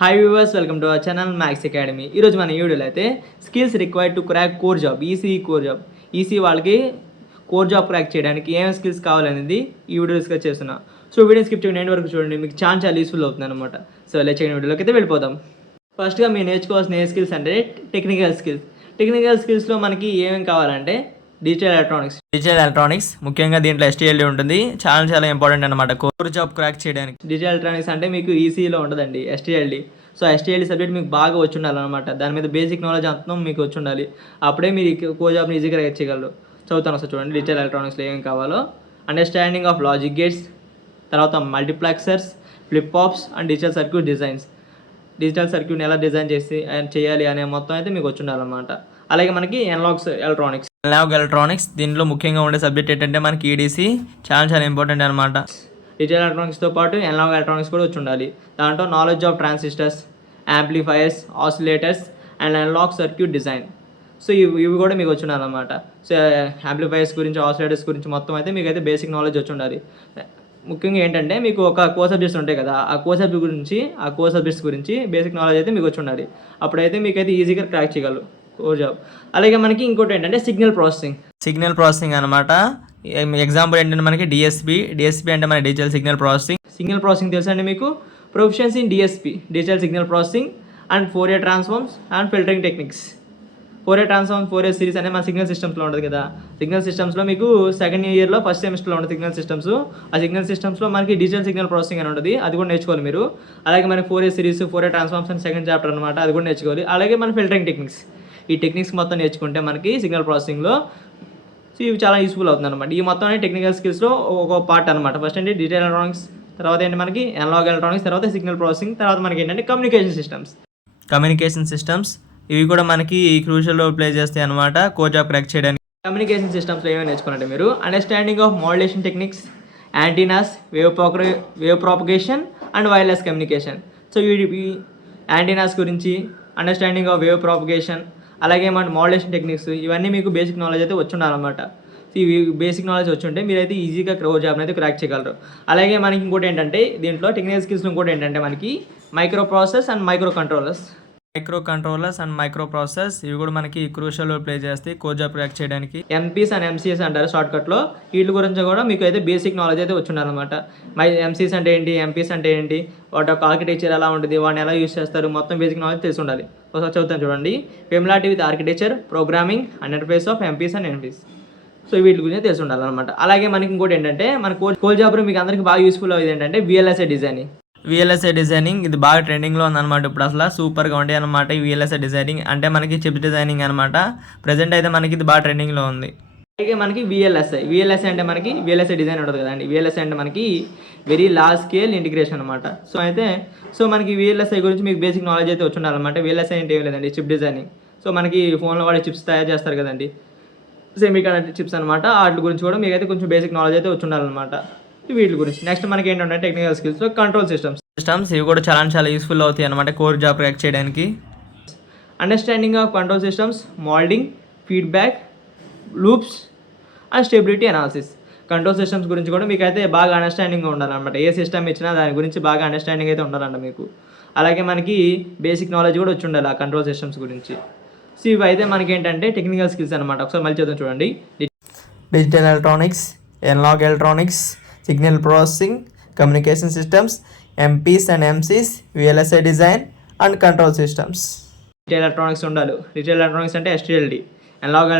Hi viewers, welcome to our channel maths academy. ఈరోజు మన వీడియోలో అయితే skills required to crack core job, core job, వాళ్ళకి core job crack చేయడానికి ఏమేమి స్కిల్స్ కావాలనేది ఈ వీడియో డిస్కస్ చేస్తున్నా. సో వీడియో స్కిప్ చేయడం ఎండ్ వరకు చూడండి, మీకు చాలా యూస్ఫుల్ అవుతుంది అనమాట. సో లెక్చర్ వీడియోలోకి అయితే వెళ్ళిపోదాం. ఫస్ట్గా మీరు నేర్చుకోవాల్సిన ఏ స్కిల్స్ అంటే టెక్నికల్ స్కిల్స్లో మనకి ఏమేమి కావాలంటే డిజిటల్ ఎలక్ట్రానిక్స్ ముఖ్యంగా దీంట్లో STLD ఉంటుంది. చాలా ఇంపార్టెంట్ అనమాట కోర్ జాబ్ క్రాక్ చేయడానికి. డిజిటల్ ఎలక్ట్రానిక్స్ అంటే మీకు ఈసీలో ఉంటుందండి STLD. సో STLD సబ్జెక్ట్ మీకు బాగా వచ్చి ఉండాలన్నమాట. దాని మీద బేసిక్ నాలెడ్జ్ అంతా మీకు వచ్చి ఉండాలి. అప్పుడే మీరు కోర్ జాబ్ని ఈజీగా క్రాక్ చేయగలరు. చదువుతాను ఒకసారి చూడండి. డిజిటల్ ఎలక్ట్రానిక్స్లో ఏమేమి కావాలో: అండర్స్టాండింగ్ ఆఫ్ లాజిక్ గేట్స్, తర్వాత multiplexers, flip flops and digital circuit designs. Digital సర్క్యూట్ని ఎలా డిజైన్ చేయాలి అనే మొత్తం అయితే మీకు వచ్చి ఉండాలన్నమాట. అలాగే మనకి అనలాగ్ ఎలక్ట్రానిక్స్ దీంట్లో ముఖ్యంగా ఉండే సబ్జెక్ట్ ఏంటంటే మనకి EDC చాలా ఇంపార్టెంట్ అనమాట. డిజిటల్ ఎలక్ట్రానిక్స్తో పాటు అనలాగ్ ఎలక్ట్రానిక్స్ కూడా వచ్చి ఉండాలి. దాంట్లో knowledge of transistors, amplifiers, oscillators and analog circuit design. So ఇవి కూడా మీకు వచ్చి ఉండాలన్నమాట. సో యాంప్లిఫైయర్స్ గురించి, ఆసిలేటర్స్ గురించి మొత్తం అయితే మీకు అయితే బేసిక్ నాలెడ్జ్ వచ్చి ఉండాలి. ముఖ్యంగా ఏంటంటే మీకు ఒక కోర్ సబ్జెక్ట్స్ ఉంటాయి కదా, ఆ కోర్ సబ్జెక్ట్స్ గురించి బేసిక్ నాలెడ్జ్ అయితే మీకు వచ్చి ఉండాలి. అప్పుడైతే మీకైతే ఈజీగా క్రాక్ చేయగలరు కోర్ జాబ్. అలాగే మనకి ఇంకోటి ఏంటంటే సిగ్నల్ ప్రాసెసింగ్ అనమాట. ఎగ్జాంపుల్ ఏంటంటే మనకి డిఎస్పి అంటే మన డిజిటల్ సిగ్నల్ ప్రాసెసింగ్ తెలుసా అండి మీకు? Proficiency in digital signal processing and Fourier transforms and filtering techniques. Fourier series అనేది మన సిగ్నల్ సిస్టమ్స్లో ఉంటుంది కదా. సిగ్నల్ సిస్టమ్స్లో మీకు సెకండ్ ఇయర్లో ఫస్ట్ సెమిస్టర్లో ఉంటుంది సిగ్నల్ సిస్టమ్స్. ఆ సిగ్నల్ సిస్టమ్స్లో మనకి డిజిటల్ సిగ్నల్ ప్రాసెసింగ్ అని ఉంటుంది, అది కూడా నేర్చుకోవాలి మీరు. అలాగే మనకి ఫోరియర్ సిరీస్, ఫోరియర్ ట్రాన్స్ఫార్మ్స్ అని సెకండ్ చాప్టర్ అనమాట, అది కూడా నేర్చుకోవాలి. అలాగే మన ఫిల్టరింగ్ టెక్నిక్స్, ఈ టెక్నిక్స్ మొత్తం నేర్చుకుంటే మనకి సిగ్నల్ ప్రాసెసింగ్లో ఇవి చాలా యూస్ఫుల్ అవుతుంది అనమాట. ఈ మొత్తం టెక్నికల్ స్కిల్స్లో ఒక పార్ట్ అనమాట. ఫస్ట్ ఏంటి డిజిటల్ ఎలక్ట్రానిక్స్, తర్వాత ఏంటి మనకి అనలాగ్ ఎలక్ట్రానిక్స్, తర్వాత సిగ్నల్ ప్రాసెసింగ్, తర్వాత మనకి ఏంటంటే కమ్యూనికేషన్ సిస్టమ్స్. ఇవి కూడా మనకి క్రూషియల్ రోల్ ప్లే చేస్తాయి అనమాట కోర్ జాబ్ క్రాక్ చేయడానికి. కమ్యూనికేషన్ సిస్టమ్స్లో ఏమైనా నేర్చుకున్నట్టే మీరు understanding of modulation techniques, antennas, wave propagation and wireless communication. So ఈ యాంటీనాస్ గురించి, అండర్స్టాండింగ్ ఆఫ్ వేవ్ ప్రాపగేషన్, అలాగే మన మాడ్యులేషన్ టెక్నిక్స్, ఇవన్నీ మీకు బేసిక్ నాలెడ్జ్ అయితే వచ్చి ఉండాలన్నమాట. ఇవి బేసిక్ నాలెడ్జ్ వచ్చి ఉంటే మీరైతే ఈజీగా కోర్ జాబ్ని అయితే క్రాక్ చేయగలరు. అలాగే మనకి ఇంకోటి ఏంటంటే దీంట్లో టెక్నికల్ స్కిల్స్ ఇంకోటి ఏంటంటే మనకి micro process and micro controllers, ఇవి కూడా మనకి క్రూషియల్ రోల్ ప్లే చేస్తాయి కోర్ జాబ్ క్రాక్ చేయడానికి. MPs అండ్ MCS అంటారు షార్ట్కట్లో. వీటి గురించి కూడా మీకు అయితే బేసిక్ నాలెడ్జ్ అయితే వచ్చి ఉండాలన్నమాట. MCs అంటే ఏంటి, MPs అంటే ఏంటి, వాటి యొక్క ఆర్కిటెక్చర్ ఎలా ఉంటుంది, వాటిని ఎలా యూస్ చేస్తారు, మొత్తం బేసిక్ నాలెడ్జ్ తెలిసి ఉండాలి. ఒకసారి చదువుతాను చూడండి. Familiarity with architecture, programming and interface of MPs and MPs. So వీటి గురించి తెలిసి ఉండాలన్నమాట. అలాగే మనకి ఇంకోటి ఏంటంటే మన కోర్ జాబ్లో మీకు అందరికీ బాగా యూస్ఫుల్ అయ్యేది ఏంటంటే VLSI డిజైనింగ్. ఇది బాగా ట్రెండింగ్లో ఉందన్నమాట ఇప్పుడు. అసలు సూపర్గా ఉంటాయి అనమాట ఈ VLSI డిజైనింగ్ అంటే మనకి చిప్ డిజైనింగ్ అనమాట. ప్రజెంట్ అయితే మనకి ఇది బాగా ట్రెండింగ్లో ఉంది. అలాగే మనకి VLSI అంటే మనకి VLSI డిజైన్ ఉంటుంది కదండి. VLSI అంటే మనకి వెరీ లార్జ్ స్కేల్ ఇంటిగ్రేషన్ అనమాట. సో మనకి VLSI గురించి మీకు బేసిక్ నాలెడ్జ్ అయితే వచ్చి ఉండాలన్నమాట. VLSI అంటే ఏం లేదండి, చిప్ డిజైనింగ్. సో మనకి ఫోన్లో వాడే చిప్స్ తయారు చేస్తారు కదండి, సెమీకండక్టర్ చిప్స్ అనమాట. వాటి గురించి కూడా మీకైతే కొంచెం బేసిక్ నాలెడ్జ్ అయితే వచ్చి ఉండాలన్నమాట వీటి గురించి. నెక్స్ట్ మనకి ఏంటంటే టెక్నికల్ స్కిల్స్లో కంట్రోల్ సిస్టమ్స్, ఇవి కూడా చాలా యూస్ఫుల్ అవుతాయి అనమాట కోర్ జాబ్ క్రాక్ చేయడానికి. Understanding of control systems, moulding, feedback loops and stability analysis. Control systems గురించి కూడా మీకు అయితే బాగా అండర్స్టాండింగ్గా ఉండాలన్నమాట. ఏ సిస్టమ్ ఇచ్చినా దాని గురించి బాగా అండర్స్టాండింగ్ అయితే ఉండాలంట మీకు. అలాగే మనకి బేసిక్ నాలెడ్జ్ కూడా వచ్చి ఉండాలి ఆ కంట్రోల్ సిస్టమ్స్ గురించి. సో ఇవి అయితే మనకి ఏంటంటే టెక్నికల్ స్కిల్స్ అనమాట. ఒకసారి మళ్ళీ చదువు చూడండి. Digital electronics, analog electronics, signal processing, communication systems, MPs and MCs, VLSI design and control systems. Digital electronics ఉండాలి. డిజిటల్ ఎలక్ట్రానిక్స్ అంటే STLD. అనలాగ్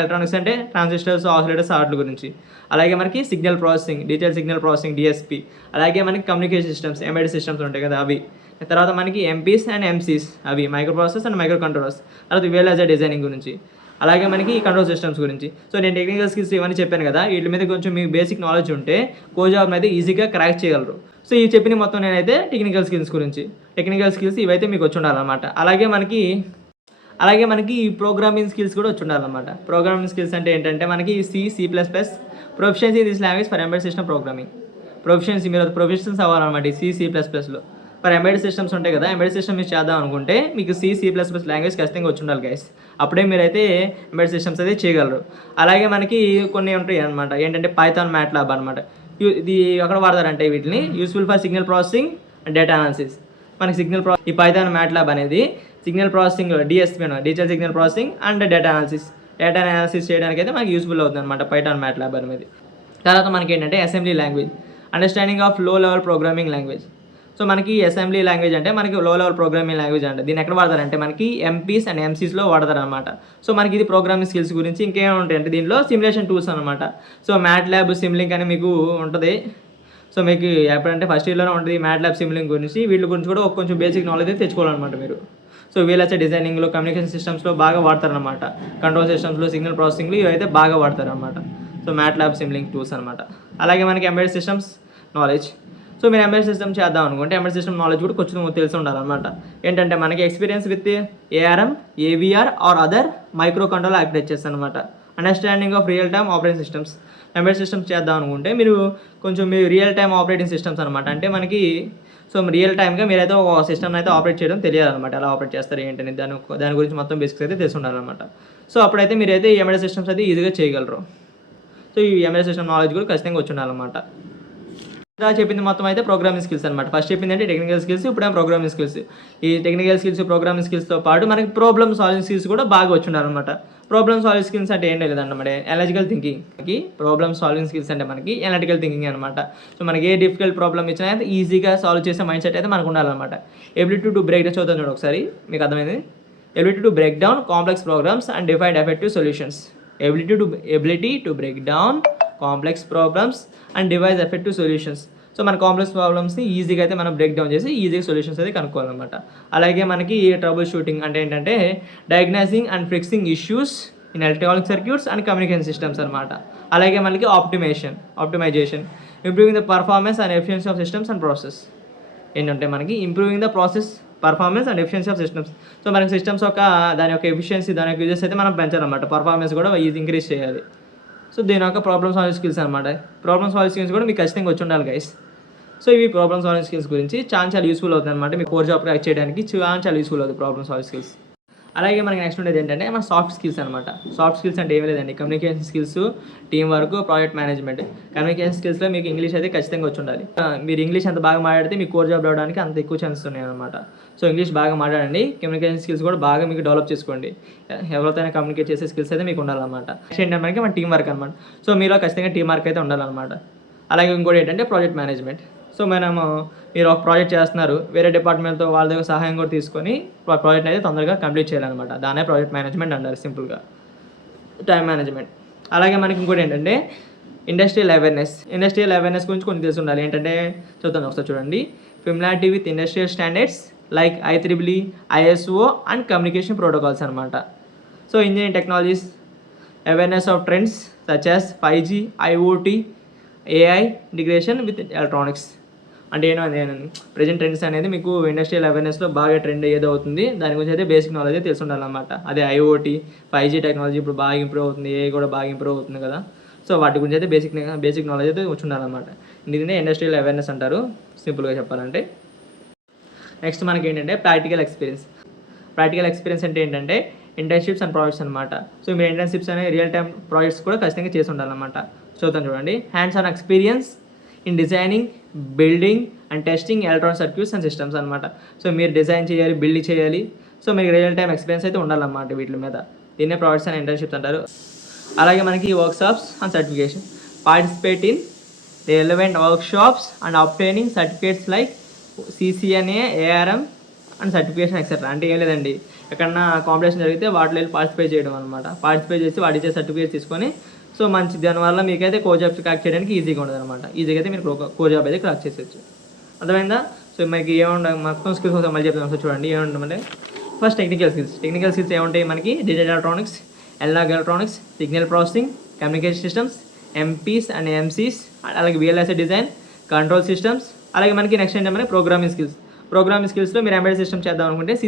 ఎలక్ట్రానిక్స్ అంటే ట్రాన్సిస్టర్స్, ఆసిలేటర్స్, వాటి గురించి. అలాగే మనకి డిజిటల్ సిగ్నల్ ప్రాసెసింగ్ DSP. అలాగే మనకి కమ్యూనికేషన్ సిస్టమ్స్, ఎంబెడెడ్ సిస్టమ్స్ ఉంటాయి కదా అవి. తర్వాత మనకి MPs అండ్ MCs, అవి micro process and micro controllers. తర్వాత VLSI డిజైనింగ్ గురించి. అలాగే మనకి కంట్రోల్ సిస్టమ్స్ గురించి. సో నేను టెక్నికల్ స్కిల్స్ ఇవన్నీ చెప్పాను కదా, వీటి మీద కొంచెం మీకు బేసిక్ నాలెడ్జ్ ఉంటే కోర్ జాబ్ని అయితే ఈజీగా క్రాక్ చేయగలరు. సో ఈ చెప్పిన మొత్తం నేనైతే టెక్నికల్ స్కిల్స్ ఇవైతే మీకు వచ్చి ఉండాలన్నమాట. అలాగే మనకి ప్రోగ్రామింగ్ స్కిల్స్ కూడా వచ్చి ఉండాలన్నమాట. ప్రోగ్రామింగ్ స్కిల్స్ అంటే ఏంటంటే మనకి C++, proficiency in this language for embedded system programming. మీరు ప్రొఫెషనల్స్ అవ్వాలన్నమాట ఈ C++లో. ఫర్ ఎంబెడెడ్ సిస్టమ్స్ ఉంటాయి కదా, ఎంబెడెడ్ సిస్టమ్ మీరు చేద్దాం అనుకుంటే మీకు C++ లాంగ్వేజ్ ఖచ్చితంగా వచ్చి ఉండాలి గైస్. అప్పుడే మీరైతే ఎంబెడెడ్ సిస్టమ్స్ అయితే చేయగలరు. అలాగే మనకి కొన్ని ఉంటాయి అనమాట, ఏంటంటే పైథాన్, మ్యాట్లాబ్ అనమాట. ఇది ఎక్కడ వాడతారంటే వీటిని useful for signal processing and data analysis. మనకి ఈ పైథాన్ మ్యాట్లాబ్ అనేది signal processing DSP digital signal processing and data analysis చేయడానికి అయితే మనకి యూస్ఫుల్ అవుతుంది అనమాట పైథాన్ మ్యాట్లాబ్ అనేది. తర్వాత మనకి ఏంటంటే అసెంబ్లీ లాంగ్వేజ్, అండర్స్టాండింగ్ ఆఫ్ లో లెవెల్ ప్రోగ్రామింగ్ లాంగ్వేజ్. సో మనకి అసెంబ్లీ లాంగ్వేజ్ అంటే మనకి లో లెవెల్ ప్రోగ్రామింగ్ లాంగ్వేజ్ అంటే దీన్ని ఎక్కడ వాడతారంటే మనకి ఎంపీస్ అండ్ ఎంసీస్లో వాడతారు అనమాట. సో మనకి ఇది ప్రోగ్రామింగ్ స్కిల్స్ గురించి ఇంకేమైనా ఉంటాయంటే దీనిలో సిమ్యులేషన్ టూల్స్ అనమాట. సో మ్యాట్లాబ్ సిమ్లింక్ అని మీకు ఉంటుంది. సో మీకు ఎప్పుడంటే ఫస్ట్ ఇయర్లోనే ఉంటుంది మ్యాట్లాబ్ సిమ్లింక్ గురించి. వీటి గురించి కూడా కొంచెం బేసిక్ నాలెడ్జ్ అయితే తెచ్చుకోవాలన్నమాట మీరు. సో వీళ్ళైతే డిజైనింగ్లో, కమ్యూనికేషన్ సిస్టమ్స్లో బాగా వాడతారనమాట. కంట్రోల్ సిస్టమ్స్లో, సిగ్నల్ ప్రాసెసింగ్లో ఇవైతే బాగా వాడతారనమాట. సో మ్యాట్లాబ్ సిమ్లింక్ టూల్స్ అనమాట. అలాగే మనకి ఎంబెడెడ్ సిస్టమ్స్ నాలెడ్జ్. సో మీరు ఎంబెడెడ్ సిస్టమ్ చేద్దాం అనుకుంటే ఎంబెడెడ్ సిస్టమ్ నాలెడ్జ్ కూడా కొంచెం తెలిసి ఉండాలన్నమాట. ఏంటంటే మనకి experience with ARM, AVR or other micro control architectures అనమాట. Understanding of real time operating systems. Embedded systems చేద్దాం అనుకుంటే మీరు రియల్ టైమ్ ఆపరేటింగ్ సిస్టమ్స్ అనమాట. అంటే మనకి సో రియల్ టైమ్గా మీరైతే ఒక సిస్టమ్ని అయితే ఆపరేట్ చేయడం తెలియాలన్నమాట. ఎలా ఆపరేట్ చేస్తారు ఏంటని దాని గురించి మొత్తం బేసిక్స్ అయితే తెలిసి ఉండాలన్నమాట. సో అప్పుడైతే మీరైతే ఈ ఎంబెడెడ్ సిస్టమ్స్ అయితే ఈజీగా చేయగలరు. సో ఈ ఎంబెడెడ్ సిస్టమ్ నాలెడ్జ్ కూడా ఖచ్చితంగా వచ్చి ఉండాలన్నమాట. ఇలా చెప్పింది మొత్తం అయితే ప్రోగ్రామింగ్ స్కిల్స్ అనమాట. ఫస్ట్ చెప్పింది అంటే టెక్నికల్ స్కిల్స్, ఇప్పుడు ప్రోగ్రామింగ్ స్కిల్స్. ఈ టెక్నికల్ స్కిల్స్, ప్రోగ్రామింగ్ స్కిల్స్తో పాటు మనకి ప్రాబ్లమ్ సాల్వింగ్ స్కిల్స్ కూడా బాగా వచ్చి ఉండాలన్నమాట. ప్రాబ్లమ్ సాల్వింగ్ స్కిల్స్ అంటే ఏం లేదన్నమాట, analytical thinking. Problem solving skills అంటే మనకి అనలిటికల్ థింకింగ్ అనమాట. సో మనకి ఏ డిఫికల్ట్ ప్రాబ్లమ్ ఇచ్చినా అయితే ఈజీగా సాల్వ్ చేసే మైండ్ సెట్ అయితే మనకు ఉండాలన్నమాట. ఎబిలిటీ టు బ్రేక్ డౌన్, చూద్దాం చూడండి ఒకసారి మీకు అర్థమైంది. Ability to break down complex programs and define effective solutions. Ability to break down complex problems and devise effective solutions. So మన కాంప్లెక్స్ ప్రాబ్లమ్స్ని ఈజీగా అయితే మనం బ్రేక్ డౌన్ చేసి ఈజీగా సొల్యూషన్స్ అయితే కనుక్కోవాలన్నమాట. అలాగే మనకి ట్రబుల్ షూటింగ్ అంటే ఏంటంటే diagnosing and fixing issues in electronic circuits and communication systems అనమాట. అలాగే మనకి optimization, improving the performance and efficiency of systems and process. ఏంటంటే మనకి improving the performance and efficiency of systems. So మనకి సిస్టమ్స్ దాని యొక్క ఎఫిషియన్సీ, దాని యొక్క యూజెస్ అయితే మనం పెంచాలన్నమాట. పర్ఫార్మెన్స్ కూడా ఇంక్రీజ్ చేయాలి. సో దీని యొక్క ప్రాబ్లమ్ సాల్వింగ్ స్కిల్స్ అనమాట. ప్రాబ్లమ్ సాల్వింగ్ స్కిల్స్ కూడా మీకు ఖచ్చితంగా వచ్చి ఉండాలి గైస్. సో ఇవి ప్రాబ్లమ్ సాల్వింగ్ స్కిల్స్ గురించి చాలా యూస్ఫుల్ అవుతుంది అనమాట. మీ కోర్ జాబ్ క్రాక్ చేయడానికి చాలా యూస్ఫుల్ అవుతుంది ప్రాబ్లమ్ సాల్వింగ్ స్కిల్స్. అలాగే మనకి నెక్స్ట్ ఉండేది ఏంటంటే మన సాఫ్ట్ స్కిల్స్ అనమాట. సాఫ్ట్ స్కిల్స్ అంటే ఏమీ లేదండి, communication skills, team work, project management. Communication స్కిల్స్లో మీకు ఇంగ్లీష్ అయితే ఖచ్చితంగా వచ్చి ఉండాలి. మీరు ఇంగ్లీష్ ఎంత బాగా మాట్లాడితే మీ కోర్ జాబ్ రావడానికి అంత ఎక్కువ ఛాన్సెస్ ఉన్నాయి అనమాట. సో ఇంగ్లీష్ బాగా మాట్లాడండి, కమ్యూనికేషన్ స్కిల్స్ కూడా బాగా మీకు డెవలప్ చేసుకోండి. ఎవరితో కమ్యూనికేట్ చేసే స్కిల్స్ అయితే మీకు ఉండాలన్నమాట. నెక్స్ట్ ఏంటంటే మనకి మన టీం వర్క్ అనమాట. సో మీలో ఖచ్చితంగా టీం వర్క్ అయితే ఉండాలన్నమాట. అలాగే ఇంకోటి ఏంటంటే ప్రాజెక్ట్ మేనేజ్మెంట్. సో మీరు ఒక ప్రాజెక్ట్ చేస్తున్నారు, వేరే డిపార్ట్మెంట్తో వాళ్ళ దగ్గర సహాయం కూడా తీసుకొని ప్రాజెక్ట్ అయితే తొందరగా కంప్లీట్ చేయాలన్నమాట. దానే ప్రాజెక్ట్ మేనేజ్మెంట్ అంటారు సింపుల్గా. Time management. అలాగే మనకి ఇంకోటి ఏంటంటే ఇండస్ట్రియల్ అవేర్నెస్ గురించి కొంచెం తెలిసి ఉండాలి. ఏంటంటే చూద్దాం ఒకసారి చూడండి. Familiarity with industrial standards like IEEE, ISO and communication protocols అనమాట. So engineering technologies, awareness of trends such as 5G, IoT, AI integration with electronics. అంటే ప్రెజెంట్ ట్రెండ్స్ అనేది మీకు ఇండస్ట్రియల్ అవేర్నెస్లో బాగా ట్రెండ్ ఏదో అవుతుంది, దాని గురించి అయితే బేసిక్ నాలెడ్జ్ తెలిసి ఉండాలన్నమాట. అదే IoT, 5G టెక్నాలజీ ఇప్పుడు బాగా ఇంప్రూవ్ అవుతుంది, AI కూడా బాగా ఇంప్రూవ్ అవుతుంది కదా. సో వాటి గురించి అయితే బేసిక్ నాలెడ్జ్ అయితే వచ్చి ఉండాలన్నమాట. దీన్ని ఇండస్ట్రియల్ అవేర్నెస్ అంటారు సింపుల్గా చెప్పాలంటే. నెక్స్ట్ మనకి ఏంటంటే ప్రాక్టికల్ ఎక్స్పీరియన్స్ అంటే ఏంటంటే ఇంటర్న్షిప్స్ అండ్ ప్రాజెక్ట్స్ అనమాట. సో మీరు ఇంటర్న్షిప్స్ అనే రియల్ టైమ్ ప్రాజెక్ట్స్ కూడా ఖచ్చితంగా చేసి ఉండాలన్నమాట. చూడండి. Hands on experience in designing, building and testing electronic circuits and systems అనమాట. సో మీరు డిజైన్ చేయాలి, బిల్డ్ చేయాలి. సో మీకు రియల్ టైమ్ ఎక్స్పీరియన్స్ అయితే ఉండాలన్నమాట వీటి మీద. దీన్నే ప్రాజెక్ట్స్ అండ్ ఇంటర్న్షిప్స్ అంటారు. అలాగే మనకి workshops and certification. Participate in relevant workshops and obtaining certificates like CCNA, ARM and certification etcetera. అంటే ఏం లేదండి, ఎక్కడన్నా కాంపిటీషన్ జరిగితే వాటిలో వెళ్ళి పార్టిసిపేట్ చేయడం అనమాట. పార్టిసిపేట్ చేసి వాటి ఇచ్చే సర్టిఫికేట్ తీసుకొని సో మంచి దానివల్ల మీకైతే కో జాబ్స్ క్రాక్ చేయడానికి ఈజీగా ఉంటుంది అనమాట. ఈజీగా అయితే మీరు కో జాబ్ అయితే క్రాక్ చేసేయచ్చు. అర్థమైందా? సో మనకి ఏముంటాయి మొత్తం స్కిల్స్ కోసం మళ్ళీ చెప్తాం. సో చూడండి ఏముంటామంటే ఫస్ట్ టెక్నికల్ స్కిల్స్ ఏముంటాయి మనకి? Digital electronics, analog electronics, signal processing, communication systems, MPs and MCs, అలాగే VLSI డిజైన్, కంట్రోల్ సిస్టమ్స్. అలాగే మనకి నెక్స్ట్ ఏంటంటే మనకి ప్రోగ్రామింగ్ స్కిల్స్లో మీరు ఎంబెడెడ్ సిస్టమ్ చేద్దాం అనుకుంటే C++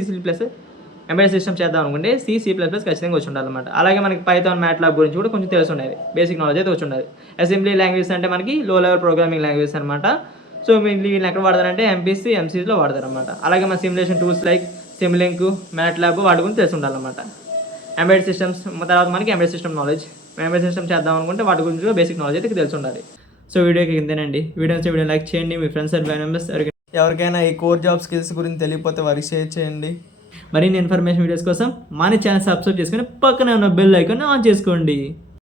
ఖచ్చితంగా వచ్చి ఉండాలన్నమాట. అలాగే మనకి పైథాన్, మ్యాట్లాబ్ గురించి కూడా కొంచెం తెలిసి ఉండాలి, బేసిక్ నాలెడ్జ్ అయితే వచ్చి ఉండాలి. అసెంబ్లీ లాంగ్వేజ్ అంటే మనకి లో లెవెల్ ప్రోగ్రామింగ్ లాంగ్వేజ్ అనమాట. సో వీళ్ళు ఎక్కడ వాడతారంటే MPs, MCsలో వాడతారన్నమాట. అలాగే మన simulation tools like Simulink, MATLAB వాటి గురించి తెలిసి ఉండాలన్నమాట. ఎంబెడెడ్ సిస్టమ్స్ తర్వాత మనకి embedded system knowledge. Embedded system చేద్దాం అనుకుంటే వాటి గురించి బేసిక్ నాలెడ్జ్ అయితే తెలిసి ఉండాలి. సో వీడియోకి ఇంతేనండి. వీడియో లైక్ చేయండి, మీ ఫ్రెండ్స్ అండ్ ఫ్యామిలీ మెంబర్స్ ఎవరికైనా ఈ కోర్ జాబ్ స్కిల్స్ గురించి తెలియకపోతే వారికి షేర్ చేయండి. మరిన్ని ఇన్ఫర్మేషన్ వీడియోస్ కోసం మన ఛానల్ సబ్స్క్రైబ్ చేసుకుని పక్కనే ఉన్న బెల్ ఐకాన్ ఆన్ చేసుకోండి.